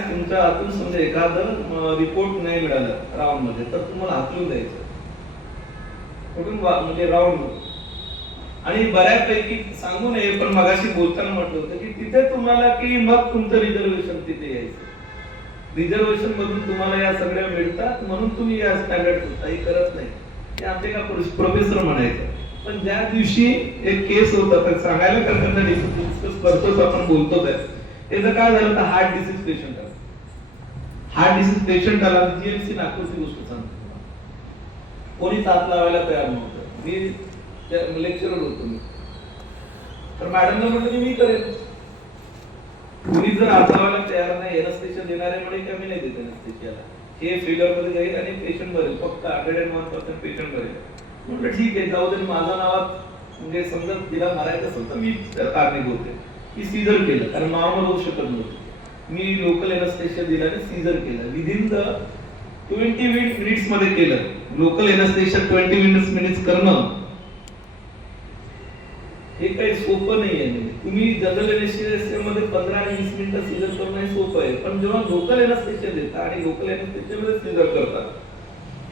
तुमच्या हातून समजा एखादं रिपोर्ट नाही मिळालं राऊंड मध्ये तर तुम्हाला हाकलून द्यायचं कुठून म्हणजे राऊंड मध्ये. आणि बऱ्यापैकी सांगू नये पण मगाशी बोलताना म्हटलं होतं की तिथे तुम्हाला की मग तुमचं रिझर्वेशन तिथे यायचं. रिझर्वेशन मधून तुम्हाला या सगळ्या मिळतात म्हणून तुम्ही या स्टँडर्ड काही करत नाही. ते आमचे का प्रोफेसर म्हणायचं. पण ज्या दिवशी एक केस होता तर सांगायला करताना डिस्कस करतोच आपण बोलतो त्याचं काय झालं तर हार्ट डिसीज पेशंट आला. हार्ट डिसीज पेशंट आला जीएमसी नागपूरची गोष्ट सांगतो. कोणीच हात लावायला तयार नव्हतं. मी लेक्चरर होतो मी. तर मॅडमला म्हटलं मी करेन. कोणी जर हात लावायला तयार नाही एनस्थेशिया देणारे म्हणे की आम्ही नाही देत एनस्थेशियाला. हे फेल्युअर मध्ये जाईल आणि पेशंट मरेल. फक्त 101% पेशंट मरेल. म्हटलं ठीक आहे जाऊ दे. माझा नावात म्हणजे समजा तिला मारायचं असेल तर मी कारणीभूत होते. मी सीझर केलं कारण नॉर्मल होऊ शकत नव्हतं. मी लोकल एनस्थेशिया दिला आणि सीझर केलं. विदिन द 20 मिनिट्स मध्ये केलं. लोकल एनस्थेशिया 20 मिनिट्स करणं हे काही सोपं नाही आहे. तुम्ही जनरल एनेस्थेशिया मध्ये 15 आणि 20 मिनिटं सीझर करणं हे सोपं आहे. पण जेव्हा लोकल एनेस्थेशिया देता आणि लोकल एनेस्थेशिया मध्ये सीझर करता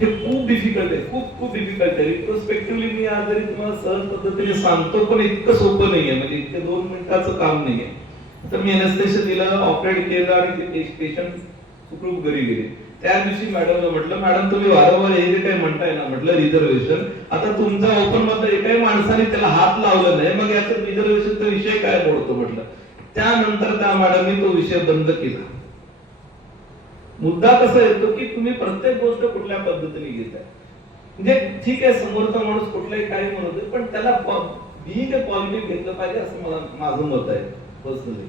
हे खूप डिफिकल्ट आहे. खूप डिफिकल्ट आहे. रिट्रोस्पेक्टिव्हली मी आज जरी तुम्हाला सहज पद्धतीने सांगतो पण इतकं सोपं नाहीये. म्हणजे इतके 2 मिनिटाचं काम नाहीये. तर मी एनेस्थेशिया दिलं, ऑपरेट केलं आणि ते पेशंट सुखरूप घरी गेले. त्या दिवशी मॅडमला म्हटलं मॅडम तुम्ही वारंवार हे जे काही म्हणताय ना म्हटलं रिझर्वेशन आता तुमचा ओपन मध्ये एकाही माणसाने त्याला हात लावला नाही मग याचा रिझर्वेशनचा विषय काय बोलतो म्हटलं. त्यानंतर त्या मॅडमने तो विषय बंद केला. मुद्दा कसा येतो की तुम्ही प्रत्येक गोष्ट कुठल्या पद्धतीने घेताय. म्हणजे ठीक आहे समोरचा माणूस कुठलाही काही म्हणतोय पण त्याला बीइंग अ पॉझिटिव्ह घेतलं पाहिजे असं मला माझं मत आहे पर्सनली.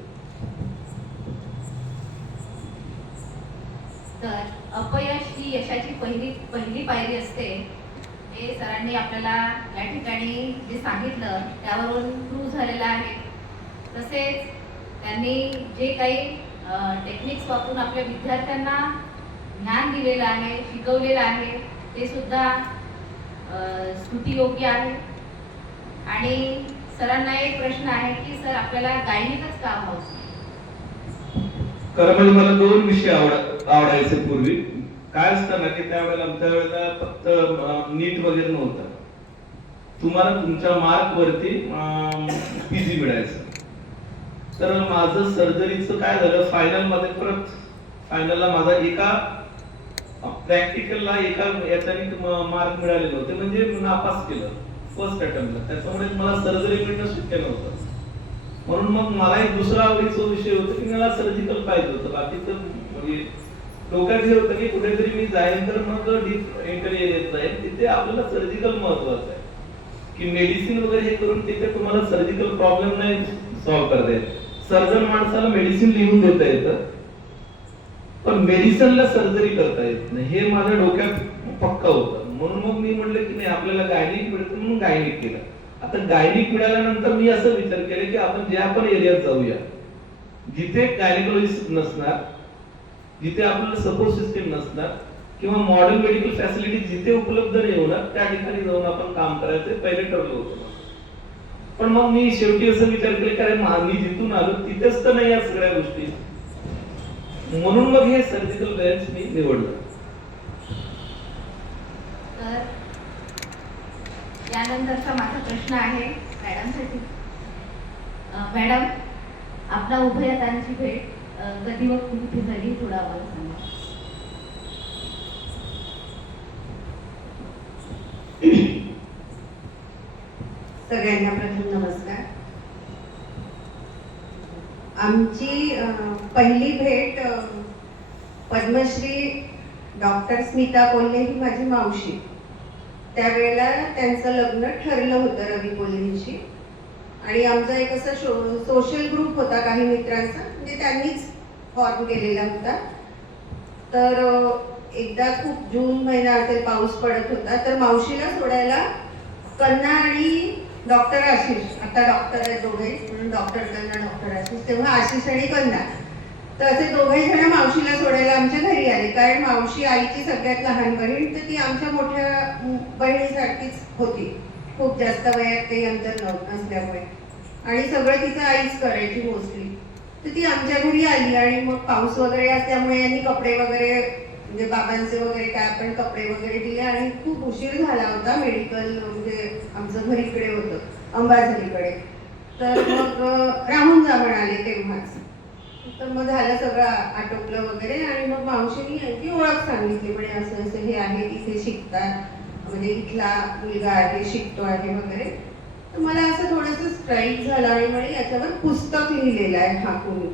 तर अपयश ही यशाची पहिली पायरी असते हे सरांनी आपल्याला या ठिकाणी जे सांगितलं त्यावरून प्रूव्ह झालेलं आहे. तसेच त्यांनी जे काही टेक्निक्स वापरून आपल्या विद्यार्थ्यांना ज्ञान दिलेलं आहे शिकवलेलं आहे ते सुद्धा स्तुतियोग्य आहे. आणि सरांना एक प्रश्न आहे की सर आपल्याला गायनिकच का हवं. खरं म्हणजे मला 2 विषय आवडायचे पूर्वी. काय असतं ना की त्यावेळेला आमच्या वेळेला फक्त नीट वगैरे नव्हतं. तुम्हाला तुमच्या मार्क वरती पीजी मिळायचं. तर माझं सर्जरीचं काय झालं फायनल मध्ये परत फायनलला माझा एका प्रॅक्टिकलला एका याच्याने मार्क मिळाले नव्हते म्हणजे नापास केलं फर्स्ट अटेम्प्टला. त्याच्यामुळे मला सर्जरी मिळणं शक्य नव्हतं. म्हणून मग मला एक दुसरा आवडीचा विषय होता की मला सर्जिकल पाहिजे होतं. बाकीचं म्हणजे डोक्यात हे होतं की कुठेतरी मी जाईन तर मग डीप इंटरव्ह्यू जाईल तिथे आपल्याला सर्जिकल महत्वाचं आहे की मेडिसिन वगैरे हे करून तिथे तुम्हाला सर्जिकल प्रॉब्लेम नाही सॉल्व्ह करता येत. सर्जन माणसाला मेडिसिन लिहून देता येतं पण मेडिसिनला सर्जरी करता येत नाही हे माझ्या डोक्यात पक्का होतं. म्हणून मग मी म्हटलं की नाही आपल्याला गायनिक मिळतं म्हणून गायनिक केलं. आता गायनिक मिळाल्यानंतर मी असं विचार केला की आपण ज्या पण एरियात जाऊया जिथे गायनेकोलॉजिस्ट नसणार जिथे आपल्याला सपोर्ट सिस्टीम नसणार किंवा मॉडर्न मेडिकल फॅसिलिटी जिथे उपलब्ध नाही होणार त्या ठिकाणी जाऊन आपण काम करायचं पहिले ठरलं होतं. पण मग मी शेवटी असं विचार केला कारण मी जिथून आलो तिथेच तर नाही या सगळ्या गोष्टी. म्हणून मग हे सर्जिकल ब्रँच मी निवडलं. तर यानंतरचा माझा प्रश्न आहे मॅडमसाठी. मॅडम आपल्या उभयतांची भेट कधी व कुठे झाली थोडा आम्हाला सांगा. सगळ्यांना प्रथम नमस्कार. आमची पहिली भेट पद्मश्री डॉक्टर स्मिता कोल्हे ही माझी मावशी. त्यावेळेला त्यांचं लग्न ठरलं होतं रवी कोल्हेंशी आणि आमचा एक असा सोशल ग्रुप होता काही मित्रांचा म्हणजे त्यांनीच फॉर्म केलेला होता. तर एकदा खूप जून महिना असेल पाऊस पडत होता तर मावशीला सोडायला कन्ना आणि डॉक्टर आशिष आता डॉक्टर आहे दोघे म्हणून डॉक्टर कन्ना डॉक्टर आशिष तेव्हा आशिष आणि कन्ना तर असे दोघे जण मावशीला सोडायला आमच्या घरी आले. कारण मावशी आईची सगळ्यात लहान बहीण तर ती आमच्या मोठ्या बहिणीसारखीच होती. खूप जास्त वयात काही अंतर नसल्यामुळे आणि सगळं तिचं आईच करायची मोस्टली. तर ती आमच्या घरी आली आणि मग पाऊस वगैरे असल्यामुळे यांनी कपडे वगैरे म्हणजे बाबांचे वगैरे काय आपण कपडे वगैरे दिले आणि खूप उशीर झाला होता. मेडिकल म्हणजे आमचं घर इकडे होतं अंबाझरीकडे. तर मग राहून जा म्हणाले तेव्हाच. तर मग झालं सगळं आटोपलं वगैरे आणि मग मावशीने यांची ओळख सांगितली म्हणे असं असं हे आहे इथे शिकतात म्हणजे इथला मुलगा आहे शिकतो आहे वगैरे. तर मला असं थोडंसं स्ट्राईक झालं आणि म्हणे याच्यावर पुस्तक लिहिलेलं आहे हा कोणी.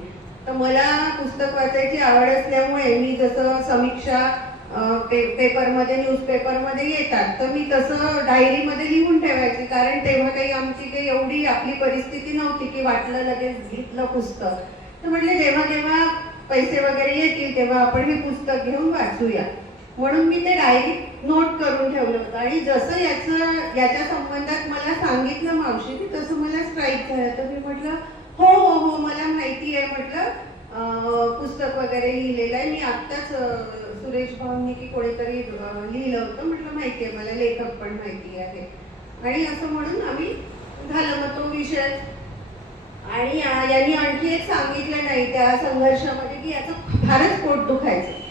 तर मला पुस्तक वाचायची आवड असल्यामुळे मी जसं समीक्षा पेपरमध्ये न्यूजपेपरमध्ये येतात तर मी तसं डायरीमध्ये लिहून ठेवायची. कारण तेव्हा काही आमची काही एवढी आपली परिस्थिती नव्हती की वाटलं लगेच घेतलं पुस्तक. तर म्हटलं जेव्हा जेव्हा पैसे वगैरे येतील तेव्हा आपण हे पुस्तक घेऊन वाचूया. म्हणून मी ते डायरी नोट करून ठेवलं होतं आणि जसं याच्या संबंधात मला सांगितलं मावशीने तसं मला स्ट्राईक झालं. तर मी म्हटलं हो हो हो मला माहिती आहे म्हटलं पुस्तक वगैरे लिहिलेलं आहे. मी आत्ताच सुरेश भाऊंनी की कोणीतरी लिहिलं होतं म्हटलं माहिती आहे मला लेखक पण माहिती आहे. आणि असं म्हणून आम्ही झालं मग तो विषय. आणि यांनी आणखी एक सांगितलं नाही त्या संघर्षामध्ये की याचं फारच पोट दुखायचं.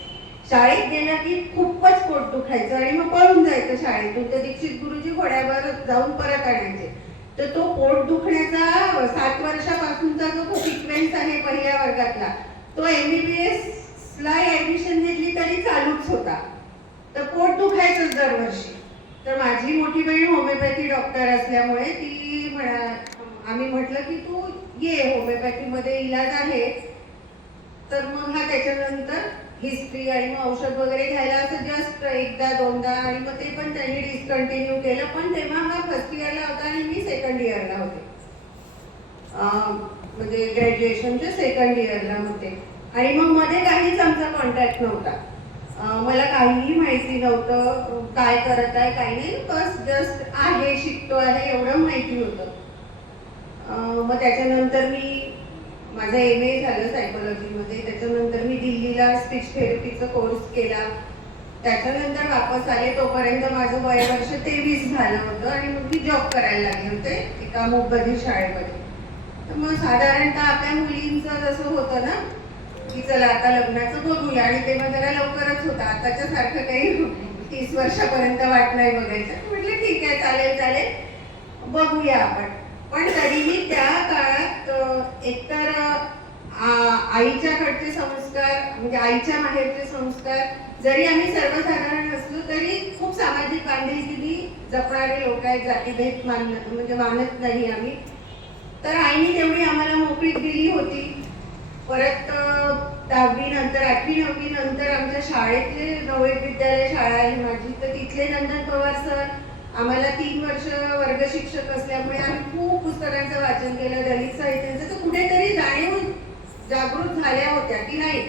शाळेत गेलं की खूपच पोट दुखायचं आणि मग पळून जायचं शाळेतून. तर दीक्षित गुरुजी घोड्यावर जाऊन परत आणायचे. तर तो पोट दुखण्याचा 7 वर्षापासूनचा जो सिक्वेन्स आहे पहिल्या वर्गातला तो MBBS ला ऍडमिशन घेतली तरी चालूच होता. तर पोट दुखायचंच दरवर्षी. तर माझी मोठी बहीण होमिओपॅथी डॉक्टर असल्यामुळे ती आम्ही म्हटलं की तू ये होमिओपॅथीमध्ये इलाज आहे. तर मग हा त्याच्यानंतर हिस्ट्री आणि मग औषध वगैरे घ्यायला असं जस्ट एकदा दोनदा आणि मग ते पण त्यांनी डिस्कंटिन्यू केलं. पण तेव्हा हा फर्स्ट इयरला होता आणि मी सेकंड इयरला होते म्हणजे ग्रॅज्युएशनच्या सेकंड इयरला होते. आणि मग मध्ये काहीच आमचा कॉन्टॅक्ट नव्हता. मला काहीही माहिती नव्हतं काय करत आहे काही नाही. बस जस्ट आहे शिकतो आहे एवढं माहिती होतं. मग त्याच्यानंतर मी माझं MA झालं सायकोलॉजीमध्ये. त्याच्यानंतर मी दिल्लीला स्पीच थेरपीचा कोर्स केला. त्याच्यानंतर वापस आले तोपर्यंत माझं वर्ष 23 झालं होतं आणि मग मी जॉब करायला लागले होते एका मोबदी शाळेमध्ये. तर मग साधारणतः आपल्या मुलींचं जसं होतं ना की चला आता लग्नाचं बघूया आणि तेव्हा जरा लवकरच होतं. आताच्या सारखं काही 30 वर्षापर्यंत वाट नाही बघायचं. म्हटलं ठीक आहे चालेल चालेल बघूया आपण. पण तरीही त्या काळात एकतर आईच्याकडचे संस्कार म्हणजे आईच्या माहेरचे संस्कार जरी आम्ही सर्वसाधारण असलो तरी खूप सामाजिक बांधिलकी जपणारे लोक आहेत. जातीभेद म्हणजे मानत नाही आम्ही. तर आईने तेवढी आम्हाला मोकळीक दिली होती. परत 10वी नंतर 8वी 9वी नंतर आमच्या शाळेतले नवोदय विद्यालय शाळा आहे माझी. तर तिथले नंदन पवार सर आम्हाला 3 वर्ष वर्ग शिक्षक असल्यामुळे आम्ही खूप पुस्तकांचं वाचन केलं दलित साहित्याचं. तर कुठेतरी जाणीव जागृत झाल्या होत्या की नाही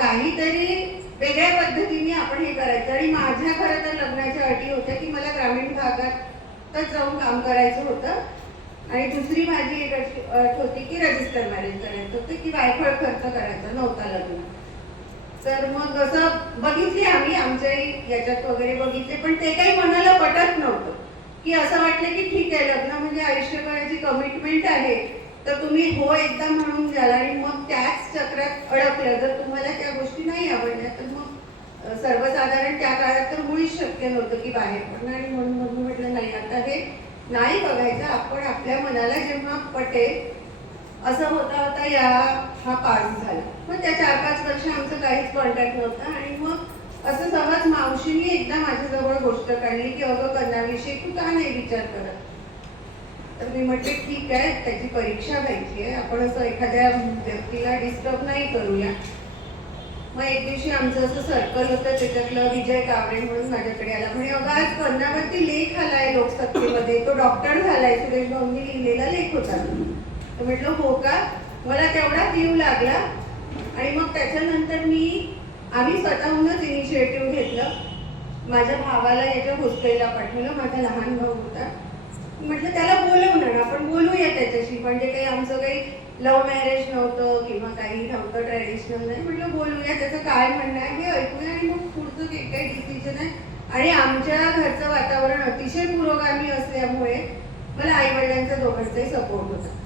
काहीतरी वेगळ्या पद्धतीने आपण हे करायचं. आणि माझ्या खरं तर लग्नाच्या अटी होत्या की मला ग्रामीण भागातच जाऊन काम करायचं होतं. आणि दुसरी माझी एक अट होती की रजिस्टर मॅरेज करायचं होतं की वायफळ खर्च करायचा नव्हता लग्न. तर मग असं बघितले आम्ही आमच्या याच्यात वगैरे बघितले पण ते काही मनाला पटत नव्हतं. की असं वाटलं की ठीक आहे लग्न म्हणजे आयुष्यभराची कमिटमेंट आहे तर तुम्ही हो एकदा म्हणून द्याल आणि मग त्याच चक्रात अडकलं. जर तुम्हाला त्या गोष्टी नाही आवडल्या तर मग सर्वसाधारण त्या काळात तर मुळीच शक्य नव्हतं की बाहेर पडणं. आणि म्हणून मग म्हटलं नाही आता हे नाही बघायचं आपण आपल्या मनाला जेव्हा पटेल असं होता हा पास झाला. मग त्या 4-5 वर्ष आमचं काहीच कॉन्टॅक्ट नव्हता. आणि मग असं सहज मावशीने एकदा माझ्याजवळ गोष्ट काढली की अगं कन्याविषयी तू का नाही विचार करत. तर मी म्हटले ठीक आहे त्याची परीक्षा व्हायची आहे आपण असं एखाद्या व्यक्तीला डिस्टर्ब नाही करूया. मग एक दिवशी आमचं असं सर्कल होतं त्याच्यातलं विजय कावरे म्हणून माझ्याकडे आला. म्हणे अगं आज कन्यावरती लेख आलाय लोकसत्तेमध्ये तो डॉक्टर झालाय सुरेश भाऊंनी लिहिलेला लेख होता. तर म्हटलं हो का. मला तेवढा क्ल्यू लागला. आणि मग त्याच्यानंतर आम्ही स्वतःहूनच इनिशिएटिव्ह घेतलं. माझ्या भावाला याच्या हॉस्टेलला पाठवलं. माझा लहान भाऊ होता. म्हटलं त्याला बोलवणार आपण बोलूया त्याच्याशी. म्हणजे काही आमचं काही लव्ह मॅरेज नव्हतं किंवा काही नव्हतं ट्रॅडिशनल नाही. म्हटलं बोलूया त्याचं काय म्हणणं आहे हे ऐकूया आणि मग पुढचं जे काही डिसिजन आहे. आणि आमच्या घरचं वातावरण अतिशय पुरोगामी असल्यामुळे मला आई वडिलांचा दोघांचाही सपोर्ट होता.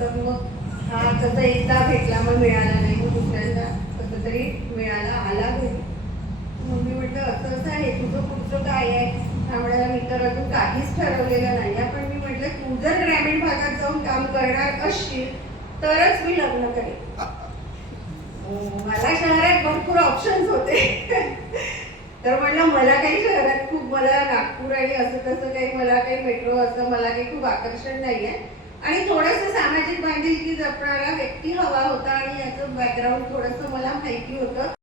तर मग हा तसं एकदा भेटला मग मिळाला नाही, मग दुसऱ्यांदा कसं तरी मिळाला, आला घरी. मग मी म्हटलं असं आहे, तुझं पुढचं काय आहे? त्यामुळे मी तर अजून काहीच ठरवलेलं नाही आहे, पण मी म्हटलं तू जर ग्रामीण भागात जाऊन काम करणार असशील तरच मी लग्न करेन. मला शहरात भरपूर ऑप्शन्स होते. तर म्हणलं मला काही शहरात खूप, मला नागपूर आणि असं तसं काही, मला काही मेट्रो असं मला काही खूप आकर्षण नाही आहे. आणि थोडंसं सामाजिक बांधिलकी जपणारा व्यक्ती हवा होता आणि याचं बॅकग्राऊंड थोडंसं मला माहिती होतं.